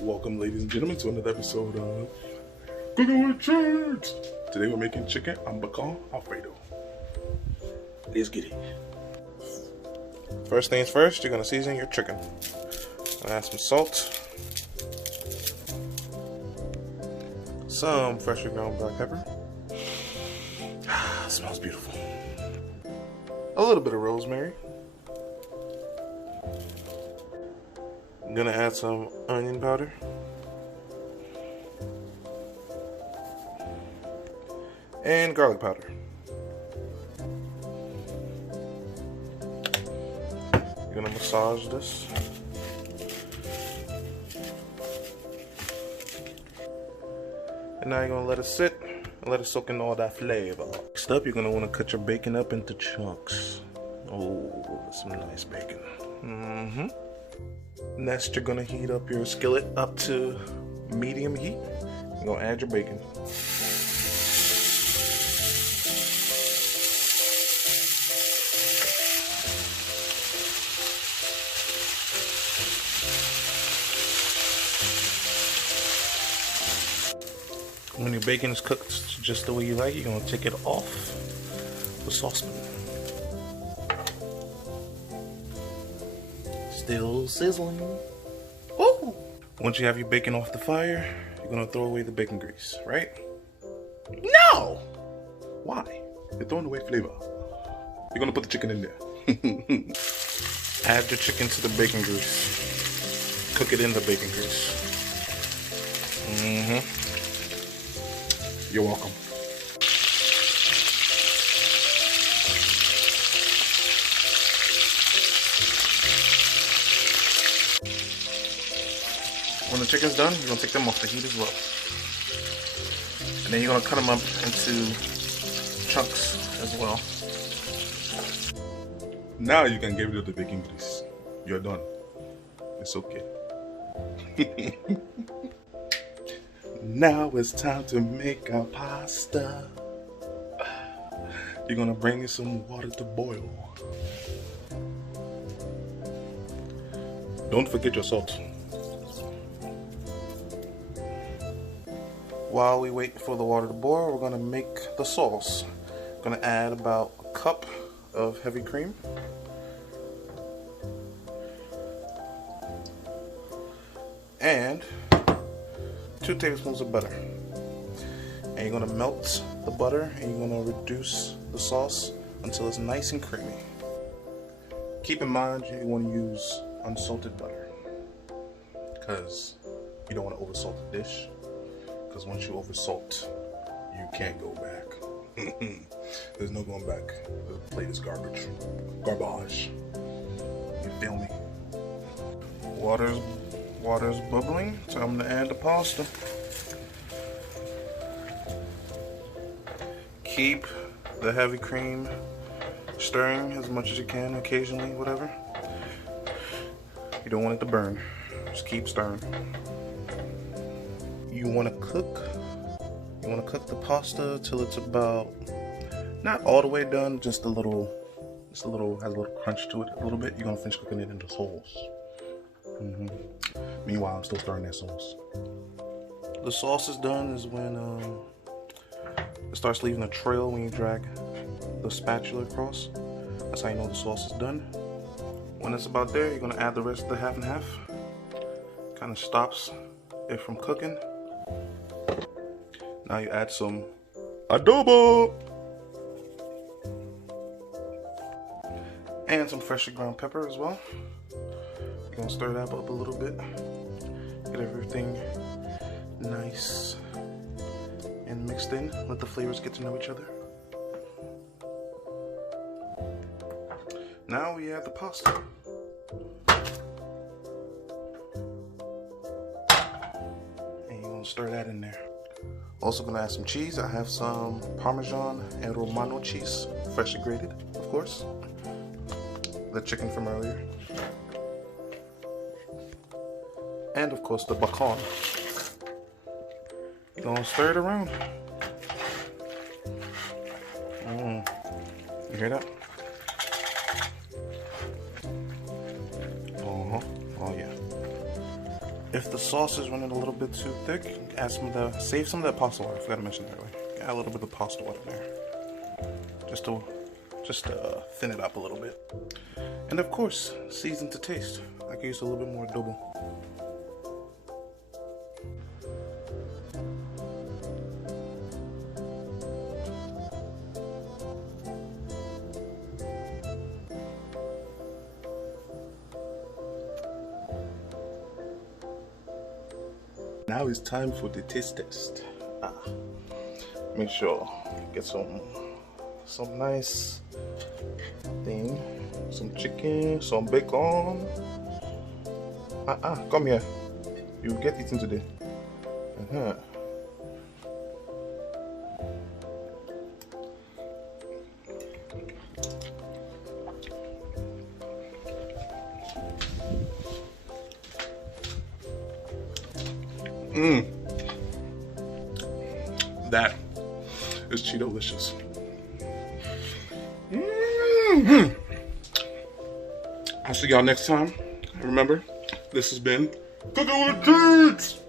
Welcome, ladies and gentlemen, to another episode of Cooking with Cheeds. Today we're making chicken bacon Alfredo. Let's get it. First things first, you're gonna season your chicken. Add some salt, some freshly ground black pepper. Smells beautiful. A little bit of rosemary. I'm gonna add some onion powder. And garlic powder. You're gonna massage this. And now you're gonna let it sit and let it soak in all that flavor. Next up, you're gonna wanna cut your bacon up into chunks. Oh, some nice bacon. Next, you're gonna heat up your skillet up to medium heat. You're gonna add your bacon. When your bacon is cooked just the way you like, you're gonna take it off the saucepan. Still sizzling. Woo! Once you have your bacon off the fire, you're gonna throw away the bacon grease, right? No! Why? You're throwing away flavor. You're gonna put the chicken in there. Add your chicken to the bacon grease. Cook it in the bacon grease. You're welcome. When the chicken's done, you're gonna take them off the heat as well. And then you're gonna cut them up into chunks as well. Now you can get rid of the bacon grease. You're done. It's okay. Now it's time to make our pasta. You're gonna bring in some water to boil. Don't forget your salt. While we wait for the water to boil, we're gonna make the sauce. Gonna add about a cup of heavy cream. And 2 tablespoons of butter. And you're gonna melt the butter and you're gonna reduce the sauce until it's nice and creamy. Keep in mind you wanna use unsalted butter because you don't wanna oversalt the dish, because once you oversalt, you can't go back. There's no going back. The plate is garbage. Garbage. You feel me? Water's bubbling. Time to add the pasta. Keep the heavy cream stirring as much as you can, occasionally, whatever. You don't want it to burn. Just keep stirring. You want to cook the pasta till it's about, not all the way done, just a little, has a little crunch to it a little bit. You're gonna finish cooking it in the sauce. Meanwhile, I'm still stirring that sauce. The sauce is done is when it starts leaving a trail when you drag the spatula across. That's how you know the sauce is done. When it's about there, you're gonna add the rest of the half and half. Kind of stops it from cooking. Now you add some adobo and some freshly ground pepper as well. You're gonna stir that up a little bit. Get everything nice and mixed in. Let the flavors get to know each other. Now we add the pasta. And you're gonna stir that in there. Also gonna add some cheese. I have some Parmesan and Romano cheese, freshly grated, of course. The chicken from earlier. And of course the bacon. You're gonna stir it around. You hear that? Oh yeah. If the sauce is running a little bit too thick, add save some of that pasta water. I forgot to mention that earlier. Add a little bit of pasta water in there, just to thin it up a little bit. And of course, season to taste. I could use a little bit more adobo. Now it's time for the taste test. Make sure get some nice thing, some chicken, some bacon. Come here. You get eaten today. That is Cheeto-licious. I'll see y'all next time. Remember, this has been Cooking with Cheeds.